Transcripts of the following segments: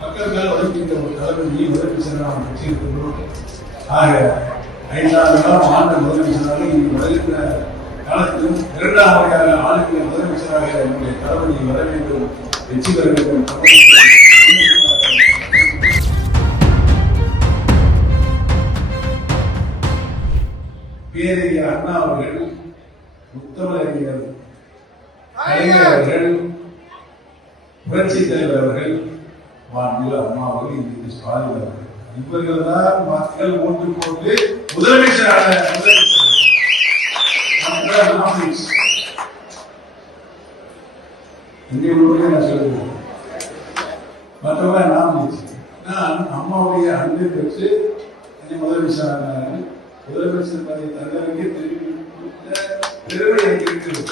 மக்கள் மேல வகிக்கின்ற ஒரு தலைவலி முதலமைச்சராக வச்சிருக்கிறோம். ஆக 5 காலம் ஆண்ட முதலமைச்சராக இங்கு வருகின்ற காலத்திலும் 2ஆம் முறையாக ஆளுநர் முதலமைச்சராக என்னுடைய தலைவலி வர வேண்டும், வெற்றி பெற வேண்டும். பேரறிஞர் அண்ணா அவர்கள், முத்தமிழறிஞர் கலைஞர் அவர்கள், புரட்சி தலைவர் அவர்கள், மாண்புமிகு அம்மா அவர்கள், இன்றைக்கு ஸ்டாலின் அவர்கள், இவர்கள் தான் மக்கள் ஓட்டு போட்டு முதலமைச்சரான நான் சொல்லுவேன். மற்றவங்க நான் அம்மாவுடைய அன்பை பெற்று முதலமைச்சரான முதலமைச்சர் பதவி தந்தவங்க பெருமை இருக்கிறது.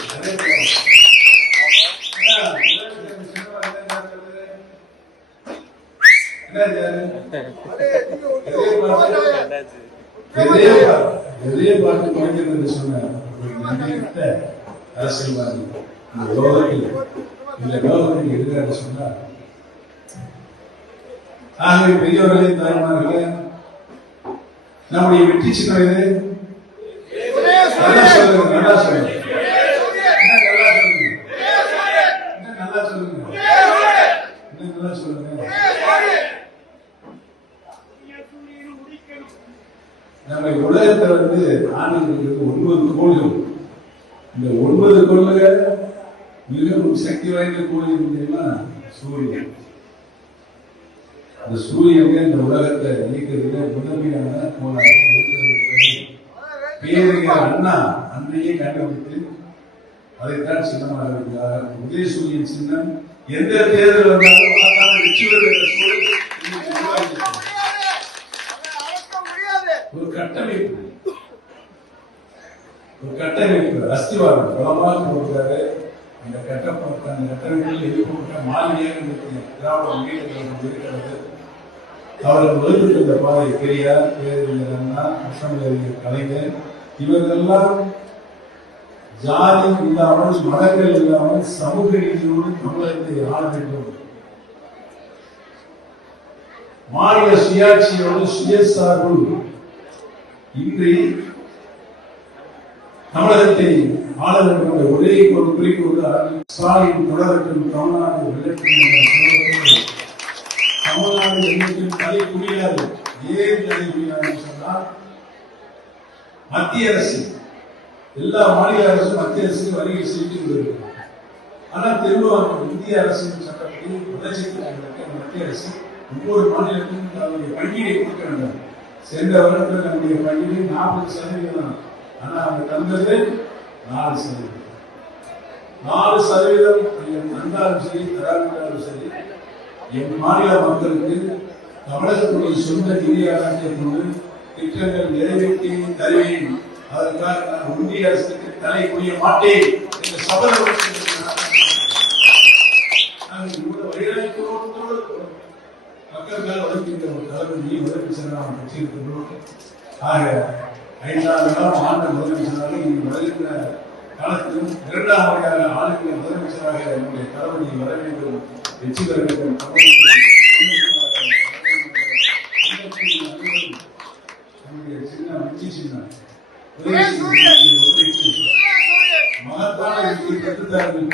எதையே பார்த்து குறைக்கிறது என்று சொன்ன அரசியல்வாதி இந்த லோகத்தில் எதிராக சொன்னார். ஆகவே பெரியவர்களே, தாய்மார்களே, நம்முடைய வெற்றி சின்னம் எது? நல்லா சொல்லுங்க, நல்லா சொல்லுங்க, நல்லா சொல்லுங்க, நல்லா சொல்லுங்க. நம்ம உலகத்தில் ஆண்டுகளுக்கு 9 கோள்கள். இந்த 9 கோள்கள் மிகவும் சக்தி வாய்ந்த கோள் இருந்தீங்கன்னா சூரியன். அந்த சூரியன் இந்த உலகத்தை இயக்கிறதுல முதன்மையான கோளாக இருக்கிறது. பேரறிஞர் அண்ணா அன்றையே கண்டுபிடித்து அதைத்தான் சின்னமாக இருக்கிறார். உதயசூரியன் சின்னம் எந்த தேர்தல் வந்தாலும் வெற்றி பெறுகிற சூழல் ஒரு கட்டமைப்பு அஸ்திவாரம் பலமாக கொடுக்கிறாரு. அந்த கட்டமைப்பில் எதிர்கொண்ட மாநிலையாக திராவிட முன்னேற்ற இருக்கிறது. அவர்கள் வகுத்திருந்த பாதை பெரியார், பேரறிஞர் அண்ணா, முத்தமிழறிஞர் கலைஞர், இவர்களெல்லாம் ஜாதி இல்லாமல், மதங்கள் இல்லாமல் சமூக நீதியோடு தமிழகத்தை ஆள வேண்டும், மாநில சுயாட்சியோடு சுயசார்பு இன்றி தமிழகத்தை ஆள வேண்டும் என்ற ஒரே ஒரு குறிக்கோடு ஸ்டாலின் தொடரட்டும். தமிழ்நாடு என்னைக்கும் தலை குடியாது. ஏன் தலை குடியாது சொன்னால், மத்திய அரசு எல்லா மாநில அரசும் மத்திய அரசுக்கு வரியை செலுத்தி வருகிறது. ஆனால் திரும்ப இந்திய அரசின் சட்டப்படி மத்திய அரசு ஒவ்வொரு மாநிலத்திலும் தன்னுடைய பங்கீடை கொடுக்க வேண்டும். சென்ற வருடத்தில் நம்முடைய பங்கீடு 40%. ஆனால் அவங்க தந்தது 4%. 4% தந்தாலும் சரி, தராவிட்டாலும் சரி, என் மாநில மக்களுக்கு தமிழகத்துடைய சொந்த நிதி ஆதாரத்தை கொண்டு திட்டங்கள் நிறைவேற்றி தருவேன். அதற்காக நான் ஒன்றிய அரசுக்கு தலை புரிய மாட்டேன் என்ற சபதம் மக்கள் மேல வகிக்கின்ற ஒரு தலைவலி முதலமைச்சராக வச்சிருக்கிறோம். ஆக 5 காலம் ஆண்ட முதலமைச்சராக இங்கு வருகின்ற காலத்திலும் 2ஆம் முறையாக ஆளுநர் முதலமைச்சராக என்னுடைய தலைவலி வர வேண்டும், வெற்றி பெற வேண்டும். நம்முடைய சின்னம் வெற்றி சின்னம் மகத்தான வெற்றி பெற்றுத்தார்கள்.